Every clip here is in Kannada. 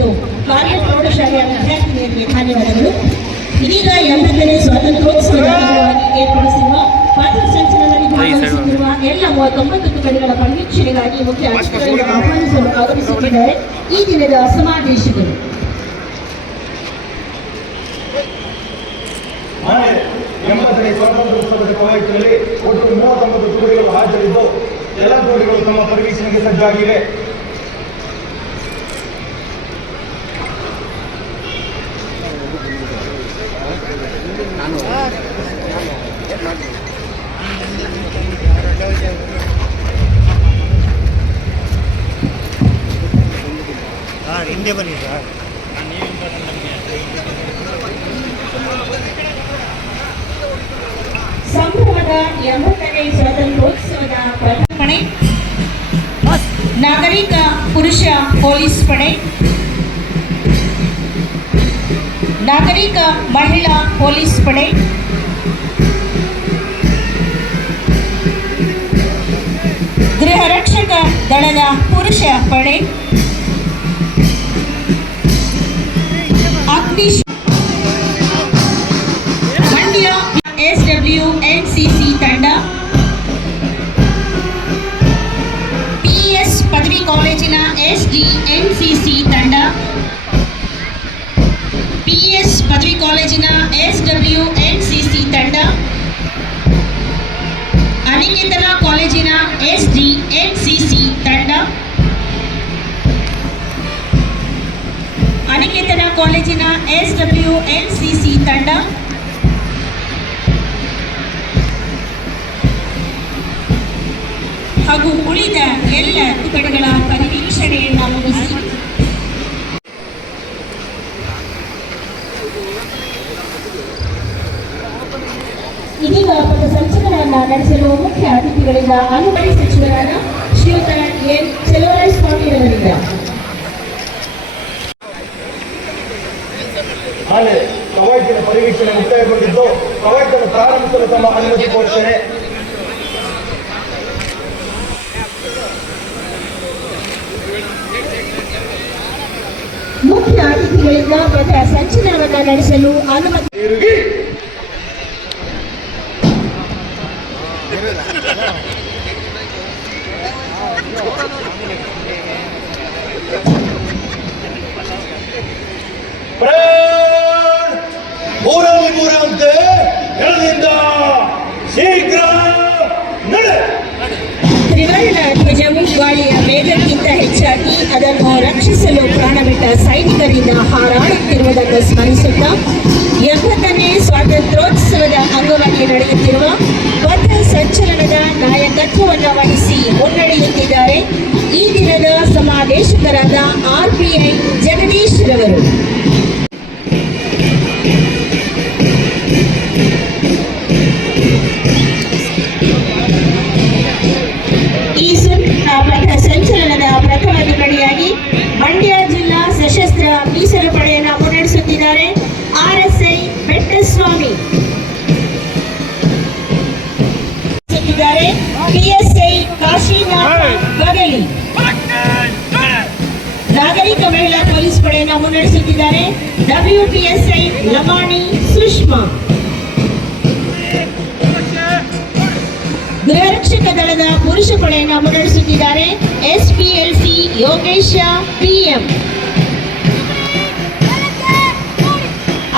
ಮತ್ತು ಕಾರ್ಯ ಪ್ರೌಢಶಾಲೆಯ ವಿದ್ಯಾರ್ಥಿನಿಯರಿಗೆ ಧನ್ಯವಾದಗಳು. ಇದೀಗ 80ನೇ ಸ್ವಾತಂತ್ರ್ಯೋತ್ಸವದ ಅಂಗವಾಗಿ ಏರ್ಪಡಿಸಿರುವ ಪಥಸಂಚಲನದಲ್ಲಿ ಭಾಗವಹಿಸುತ್ತಿರುವ ಎಲ್ಲ 39 ತುಕಡಿಗಳ ಪರಿವೀಕ್ಷಣೆಗಾಗಿ ಮುಖ್ಯ ಅತಿಥಿಗಳನ್ನು ಆಹ್ವಾನಿಸಲು ಆಗಮಿಸುತ್ತಿದ್ದಾರೆ ಈ ದಿನದ ಸಮಾದೇಶಕರು. ಸ್ವಾತಂತ್ರ್ಯೋತ್ಸವದ ಕವಾಯತಿನಲ್ಲಿ ಒಟ್ಟು 39 ತುಕಡಿಗಳು ಹಾಜರಿದ್ದು ಎಲ್ಲ ತುಕಡಿಗಳು ತಮ್ಮ ಪರಿವೀಕ್ಷಣೆಗೆ ಸಜ್ಜಾಗಿವೆ. ಹಿಂದೆ ಬನ್ನಿ ಸರ್. ಸಂಭ್ರಮದ 80ನೇ ಸ್ವಾತಂತ್ರ್ಯೋತ್ಸವದ ಪ್ರಥಮಣೆ ನಾಗರಿಕ ಪುರುಷ ಪೊಲೀಸ್ ಪಡೆ, ನಾಗರಿಕ ಮಹಿಳಾ ಪೊಲೀಸ್ ಪಡೆ, ಗೃಹ ರಕ್ಷಕ ದಳದ ಪುರುಷ ಪಡೆ, ಮಂಡ್ಯ SWNCC ತಂಡ, PS ಪದವಿ ಕಾಲೇಜಿನ SGNCC ತಂಡ, PS ಪದವಿ ಕಾಲೇಜಿನ SWNCC ತಂಡ, ಅನಿಕೇತನ ಕಾಲೇಜಿನ SDNCC ತಂಡ, ಅನಿಕೇತನ ಕಾಲೇಜಿನ SWNCC ತಂಡ, ಹಾಗೂ ಉಳಿದ ಎಲ್ಲ ತುಕಡಿಗಳ ಪರಿವೀಕ್ಷಣೆಯನ್ನು ಮುಗಿಸಿ ಇದೀಗ ಪಥಸಂಚಲನವನ್ನು ನಡೆಸಲು ಮುಖ್ಯ ಅತಿಥಿಗಳಿಂದ ಅನುಮತಿ ಸಚಿವರಾದ ಶ್ರೀಯುತ ಎನ್ ಚಲುವರಾಯಸ್ವಾಮಿಯವರಿಂದ ನಾಳೆ ಕವಾಯತಿನ ಪರಿವೀಕ್ಷಣೆ ಮುಕ್ತಾಯಗೊಂಡಿದ್ದು ಕವಾಯತನ್ನು ಪ್ರಾರಂಭಿಸಲು ತಮ್ಮ ಅನುಮತಿ ಕೋರುತ್ತೇನೆ. ಮುಖ್ಯ ಅತಿಥಿಗಳಿಂದ ಪಥಸಂಚಲನವನ್ನು ನಡೆಸಲು ಅನುಮತಿ. ಮೂರಂತೆ ಎಳದಿಂದ ಶೀಘ್ರ ನಡೆ. ತ್ರಿವರ್ಣ ಧ್ವಜವು ಗಾಳಿಯ ವೇಗಕ್ಕಿಂತ ಹೆಚ್ಚಾಗಿ ಅದನ್ನು ರಕ್ಷಿಸಲು ಪ್ರಾಣಬಿಟ್ಟ ಸೈನಿಕರಿಂದ ಹಾರಾಡುತ್ತಿರುವುದನ್ನು ಸ್ಮರಿಸುತ್ತಾ 80ನೇ ಸ್ವಾತಂತ್ರ್ಯೋತ್ಸವದ ಅಂಗವಾಗಿ ನಡೆಯುತ್ತಿರುವ ಪಥ ಸಂಚಲನದ ನಾಯಕತ್ವವನ್ನು ವಹಿಸಿ ಮುನ್ನಡೆಯುತ್ತಿದ್ದಾರೆ ಈ ದಿನದ ಸಮಾದೇಶಕರಾದ RPI ಜಗದೀಶ್ ರವರು. ಈ ಪಥ ಸಂಚಲನದ ಪ್ರಥಮ ತುಕಡಿಯಾಗಿ ಮಂಡ್ಯ ಜಿಲ್ಲಾ ಸಶಸ್ತ್ರ ಮೀಸಲು ಪಡೆಯನ್ನು ಮುನ್ನಡೆಸುತ್ತಿದ್ದಾರೆ RSI ಬೆಟ್ಟಸ್ವಾಮಿ, PSI ಕಾಶಿನಾಥ ಬಗಲಿ, ನಾಗರಿಕ ಮಹಿಳಾ ಪೊಲೀಸ್ ಪಡೆಯನ್ನು ಮುನ್ನಡೆಸುತ್ತಿದ್ದಾರೆ WPSI ಲಮಾಣಿ ಸುಷ್ಮಾ, ಗೃಹ ರಕ್ಷಕ ದಳದ ಪುರುಷ ಪಡೆಯನ್ನು ಮುನ್ನಡೆಸುತ್ತಿದ್ದಾರೆ SPLC ಯೋಗೇಶ PM,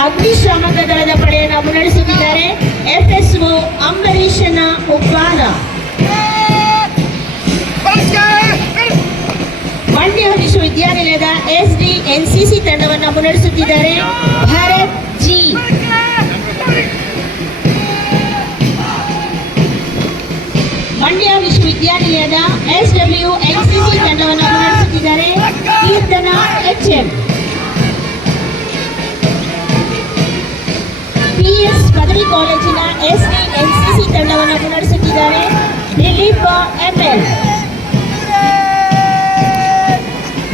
ಅಗ್ನಿಶಾಮಕ ದಳದ ಪಡೆಯನ್ನು ಮುನ್ನಡೆಸುತ್ತಿದ್ದಾರೆ FSO ಅಂಬರೀಶನ ಉಪ್ಪಾರ, ಮಂಡ್ಯ ವಿಶ್ವವಿದ್ಯಾನಿಲಯದ SDNCC ತಂಡವನ್ನು ಮುನ್ನಡೆಸುತ್ತಿದ್ದಾರೆ ಭರತ್ ಜಿ, ಮಂಡ್ಯ ವಿಶ್ವವಿದ್ಯಾನಿಲಯದ SWNCC ತಂಡವನ್ನು ಮುನ್ನಡೆಸುತ್ತಿದ್ದಾರೆ ಕೀರ್ತನ HM, PS ಪದವಿ ಕಾಲೇಜಿನ SDNCC ತಂಡವನ್ನು ಮುನ್ನಡೆಸುತ್ತಿದ್ದಾರೆ ದಿಲೀಪ ML,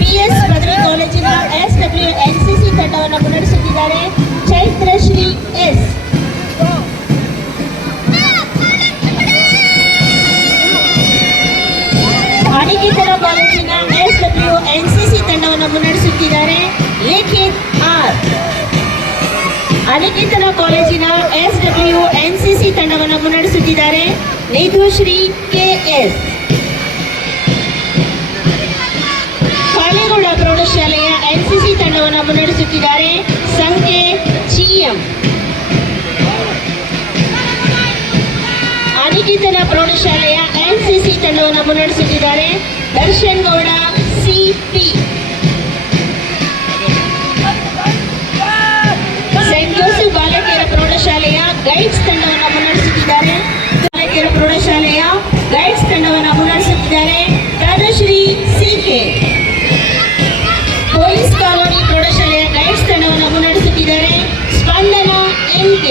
PS ಪದವಿ ಕಾಲೇಜಿನ SWNCC ತಂಡವನ್ನು ಮುನ್ನಡೆಸುತ್ತಿದ್ದಾರೆ ಚೈತ್ರಶ್ರೀ S, ಅನಿಕೇತನ ಕಾಲೇಜಿನ SWNCC ತಂಡ ತಂಡವನ್ನು ಮುನ್ನಡೆಸುತ್ತಿದ್ದಾರೆ ಲಿಖಿತ್ ಆರ್. ಅನಿಕೇತನ ಕಾಲೇಜಿನ SW NCC ತಂಡವನ್ನು ಮುನ್ನಡೆಸುತ್ತಿದ್ದಾರೆ ನಿಧುಶ್ರೀ KS. ಕಾಲೇಗೌಡ ಪ್ರೌಢಶಾಲೆಯ NCC ತಂಡವನ್ನು ಮುನ್ನಡೆಸುತ್ತಿದ್ದಾರೆ ಸಂಕೇತ್ GM. ಅನಿಕೇತನ ಪ್ರೌಢಶಾಲೆಯ NCC ತಂಡವನ್ನು ಮುನ್ನಡೆಸುತ್ತಿದ್ದಾರೆ Darshan Gowda CP. Saint Joseph ಬಾಲಕಿಯರ ಪ್ರೌಢಶಾಲೆಯ ಗೈಡ್ಸ್ ತಂಡವನ್ನು ಮುನ್ನಡೆಸುತ್ತಿದ್ದಾರೆ ಬಾಲಕಿಯರ ಪ್ರೌಢಶಾಲೆಯ ಗೈಡ್ಸ್ ತಂಡವನ್ನು ಮುನ್ನಡೆಸುತ್ತಿದ್ದಾರೆ ತನುಶ್ರೀ CK. ಪೊಲೀಸ್ ಕಾಲೋನಿ ಪ್ರೌಢಶಾಲೆಯ ಗೈಡ್ಸ್ ತಂಡವನ್ನು ಮುನ್ನಡೆಸುತ್ತಿದ್ದಾರೆ ಸ್ಪಂದನ NK.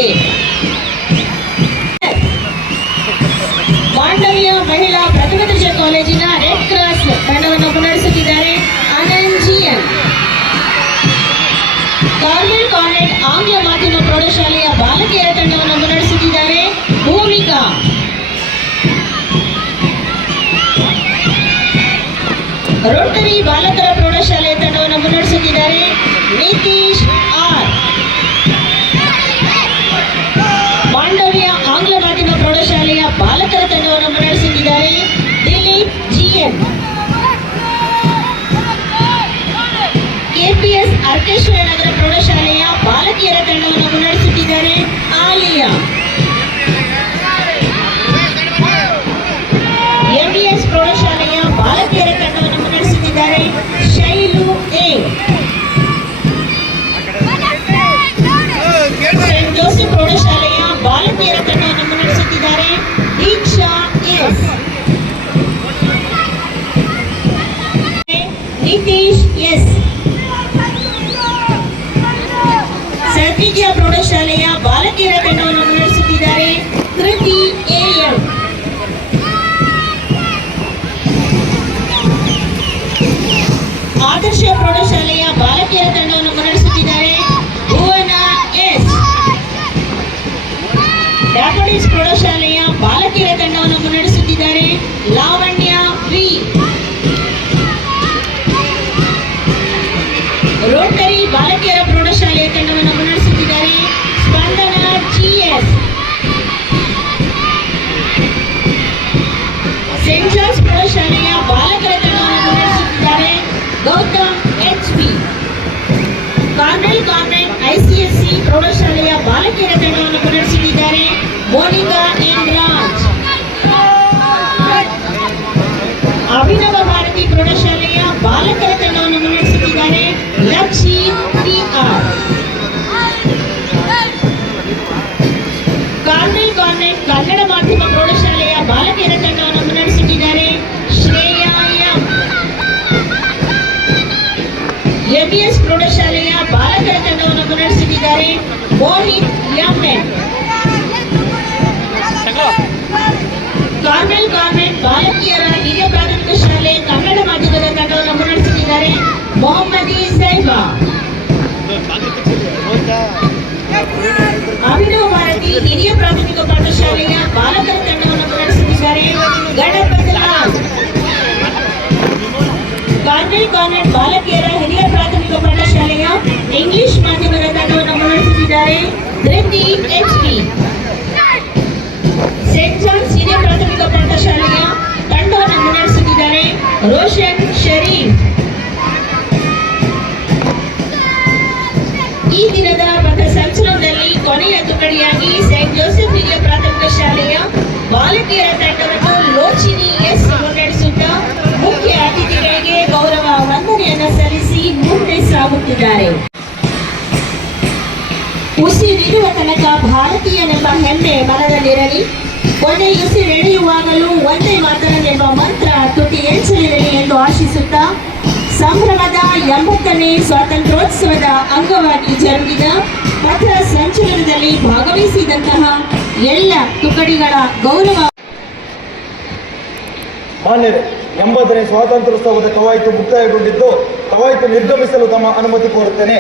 ಮಾಂಡವ್ಯ ಮಹಿಳಾ ಪ್ರಥಮ ದರ್ಜೆ ಕಾಲೇಜಿನ ರೆಡ್ ಕ್ರಾಸ್ ತಂಡವನ್ನು ಮುನ್ನಡೆಸುತ್ತಿದ್ದಾರೆ ಆನಂದ್ GN. ಕಾರ್ಮೆಲ್ ಕಾನ್ವೆಂಟ್ ಆಂಗ್ಲ ಮಾಧ್ಯಮ ಪ್ರೌಢಶಾಲೆಯ ಬಾಲಕಿಯರ ತಂಡವನ್ನು ಮುನ್ನಡೆಸುತ್ತಿದ್ದಾರೆ ಭೂಮಿಕಾ. ರೋಟರಿ ಬಾಲಕರ ಪ್ರೌಢಶಾಲೆಯ ತಂಡವನ್ನು ಮುನ್ನಡೆಸುತ್ತಿದ್ದಾರೆ ನಿತೀಶ್ ಆರ್. ಮಾಂಡವ್ಯ ಆಂಗ್ಲ ಮಾಧ್ಯಮ ಪ್ರೌಢಶಾಲೆಯ ಬಾಲಕರ ತಂಡವನ್ನು ಮುನ್ನಡೆಸುತ್ತಿದ್ದಾರೆ ದಿಲೀಪ್ GN. KPS ಅರ್ಕೇಶ್ವರ ನಗರ ಪ್ರೌಢಶಾಲೆಯ ಬಾಲಕಿಯರ ತಂಡವನ್ನು ಮುನ್ನಡೆಸುತ್ತಿದ್ದಾರೆ ಆಲಿಯಾ. MBS ಪ್ರೌಢಶಾಲೆಯ ಬಾಲಕಿಯರ ತಂಡವನ್ನು ಮುನ್ನಡೆಸುತ್ತಿದ್ದಾರೆ ಶೈಲು A. ಸೆಂಟ್ ಜೋಸೆಫ್ ಪ್ರೌಢಶಾಲೆಯ ಬಾಲಕಿಯರ ತಂಡವನ್ನು ಮುನ್ನಡೆಸುತ್ತಿದ್ದಾರೆ ದೀಕ್ಷಾ S. ನಿತೀಶ್ S. ಸದ್ವಿದ್ಯಾ ಪ್ರೌಢಶಾಲೆಯ ಬಾಲಕಿಯರ ತಂಡವನ್ನು ಮುನ್ನಡೆಸುತ್ತಿದ್ದಾರೆ ಕೃತಿ AM. ಆದರ್ಶ ಪ್ರೌಢಶಾಲೆಯ ಬಾಲಕಿಯರ ತಂಡವನ್ನು ಮುನ್ನಡೆಸುತ್ತಿದ್ದಾರೆ ಭುವನ S. ಡ್ಯಾಫೋಡಿಲ್ಸ್ ಪ್ರೌಢಶಾಲೆಯ ಬಾಲಕಿಯರ ತಂಡವನ್ನು ಮುನ್ನಡೆಸುತ್ತಿದ್ದಾರೆ ಲಾವಣ್ಯ V. ರೋಟರಿ ಬಾಲಕಿಯರ ಪ್ರೌಢಶಾಲೆಯ ತಂಡವನ್ನು ಮುನ್ನಡೆಸುತ್ತಿದ್ದಾರೆ ಸ್ಪಂದನ GS. ಸೆಂಟ್ ಜಾನ್ಸ್ ಪ್ರೌಢಶಾಲೆಯ ಬಾಲಕರ ತಂಡವನ್ನು ಮುನ್ನಡೆಸುತ್ತಿದ್ದಾರೆ Gautam HB. Carmel convent ICSC ಪ್ರೌಢಶಾಲೆಯ ಬಾಲಕಿಯರ ತಂಡವನ್ನು ಮುನ್ನಡೆಸುತ್ತಿದ್ದಾರೆ ಮೋನಿಕಾ N. ರಾಜ್. ಅಭಿನವ ಭಾರತಿ ಪ್ರೌಢಶಾಲೆಯ ಬಾಲಕರ ತಂಡವನ್ನು ಮುನ್ನಡೆಸುತ್ತಿದ್ದಾರೆ ಲಕ್ಷಿ PR. ಕಾರ್ಮೆಲ್ ಕಾನ್ವೆಂಟ್ ಕನ್ನಡ ಮಾಧ್ಯಮ ಪ್ರೌಢಶಾಲೆಯ ಬಾಲಕಿಯರ ತಂಡವನ್ನು ಮುನ್ನಡೆಸುತ್ತಿದ್ದಾರೆ ಶ್ರೇಯಾ M. MBS ಪ್ರೌಢಶಾಲೆಯ ಬಾಲಕರ ತಂಡವನ್ನು ಮುನ್ನಡೆಸುತ್ತಿದ್ದಾರೆ ಮೋಹಿತ್ MN. ಕಾರ್ಮೆಲ್ ಕಾನ್ವೆಂಟ್ ಬಾಲಕಿಯರ ಹಿರಿಯ ಪ್ರಾಥಮಿಕ ಶಾಲೆ ಕನ್ನಡ ಮಾಧ್ಯಮದ ತಂಡವನ್ನು ಮುನ್ನಡೆಸುತ್ತಿದ್ದಾರೆ ಮೊಹಮ್ಮದಿ ಸೈಬಾ. ಅಭಿನವ ಭಾರತಿ ಹಿರಿಯ ಪ್ರಾಥಮಿಕ ಪಾಠಶಾಲೆಯ ಬಾಲಕರ ತಂಡವನ್ನು ಮುನ್ನಡೆಸುತ್ತಿದ್ದಾರೆ ಗಣಪತಿ ಲಾಲ್. ಕಾರ್ಮೆಲ್ ಕಾನ್ವೆಂಟ್ ಬಾಲಕಿಯರ ಹಿರಿಯ ಪ್ರಾಥಮಿಕ ಪಾಠಶಾಲೆಯ ಇಂಗ್ಲಿಷ್ ಮಾಧ್ಯಮದ ತಂಡವನ್ನು ಮುನ್ನಡೆಸುತ್ತಿದ್ದಾರೆ ಧೃತಿ HB. ಸೆಂಟ್ ಜಾನ್ಸ್ ಹಿರಿಯ ಪ್ರಾಥಮಿಕ ಪಾಠಶಾಲೆಯ ತಂಡವನ್ನು ಮುನ್ನಡೆಸುತ್ತಿದ್ದಾರೆ ರೋಷನ್ ಶರೀಫ್. ಈ ದಿನದ ಪಥ ಸಂಚಲನದಲ್ಲಿ ಕೊನೆಯ ತುಕಡಿಯಾಗಿ ಸೆಂಟ್ ಜೋಸೆಫ್ ಹಿರಿಯ ಪ್ರಾಥಮಿಕ ಶಾಲೆಯ ಬಾಲಕಿಯರ ತಂಡವನ್ನು ಲೋಚಿನಿ S. ಮುನ್ನಡೆಸುತ್ತಾ ಮುಖ್ಯ ಅತಿಥಿಗಳಿಗೆ ಗೌರವ ವಂದನೆಯನ್ನು ಸಲ್ಲಿಸಿ ಮುಂದೆ ಸಾಗುತ್ತಿದ್ದಾರೆ. ಉಸಿರಿರುವ ತನಕ ಭಾರತೀಯನೆಂಬ ಹೆಮ್ಮೆ ಮನದಲ್ಲಿರಲಿ. ಕೊನೆಯುಸಿರೆಳೆಯುವಾಗಲೂ ಒಂದೇ ಮಾತರನೆಂಬ ಮಂತ್ರ ತುಟಿ ಎಚ್ಚರಿರಲಿ ಎಂದು ಆಶಿಸುತ್ತಾ ಸಂಭ್ರಮದ 80ನೇ ಸ್ವಾತಂತ್ರ್ಯೋತ್ಸವದ ಅಂಗವಾಗಿ ಜರುಗಿದ ಪಥ ಸಂಚಲನದಲ್ಲಿ ಭಾಗವಹಿಸಿದಂತಹ ಎಲ್ಲ ತುಕಡಿಗಳ ಗೌರವ. ಮಾನ್ಯರೇ, 80ನೇ ಸ್ವಾತಂತ್ರ್ಯೋತ್ಸವದ ಕವಾಯತು ಮುಕ್ತಾಯಗೊಂಡಿದ್ದು ಕವಾಯತು ನಿರ್ಗಮಿಸಲು ತಮ್ಮ ಅನುಮತಿ ಕೋರುತ್ತೇನೆ.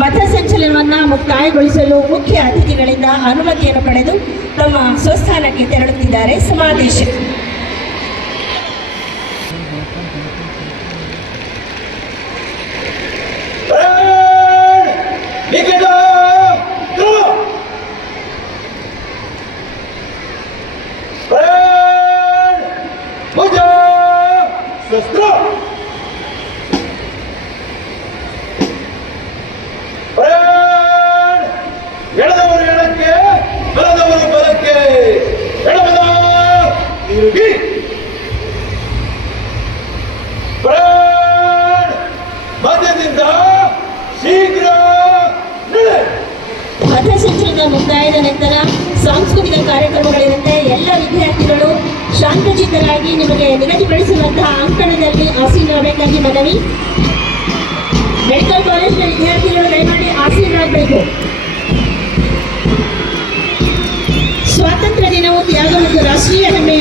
ಪಥಸಂಚಲನವನ್ನ ಮುಕ್ತಾಯಗೊಳಿಸಲು ಮುಖ್ಯ ಅತಿಥಿಗಳಿಂದ ಅನುಮತಿಯನ್ನು ಪಡೆದು ತಮ್ಮ ಸ್ವಸ್ಥಾನಕ್ಕೆ ತೆರಳುತ್ತಿದ್ದಾರೆ ಸಮಾದೇಶಕರು. ಎಳೆದವರು ಎಡಕ್ಕೆ, ಬಲದವರು ಬಲಕ್ಕೆ, ಎಡಬಲ ತಿರುಗಿ. ಮಧ್ಯದಿಂದ ಶೀಘ್ರ ನಡೆ. ಪಥಸಂಚಲನ ಮುಕ್ತಾಯದ ನಂತರ ಸಾಂಸ್ಕೃತಿಕ ಕಾರ್ಯಕ್ರಮಗಳಿರುತ್ತೆ. ಎಲ್ಲ ವಿದ್ಯಾರ್ಥಿಗಳು ಶಾಂತಚಿತ್ತರಾಗಿ ನಿಮಗೆ ನಿಗದಿಪಡಿಸಿರುವಂತಹ ಅಂಕಣದಲ್ಲಿ ಆಸೀನರಾಗಬೇಕಾಗಿ ಮನವಿ. ಮೆಡಿಕಲ್ ಕಾಲೇಜಿನ ವಿದ್ಯಾರ್ಥಿಗಳು ದಯಮಾಡಿ ಆಸೀನರಾಗಬೇಕು. ಸ್ವಾತಂತ್ರ್ಯ ದಿನವು ತ್ಯಾಗ ಮತ್ತು ರಾಷ್ಟ್ರೀಯ ಹೆಮ್ಮೆ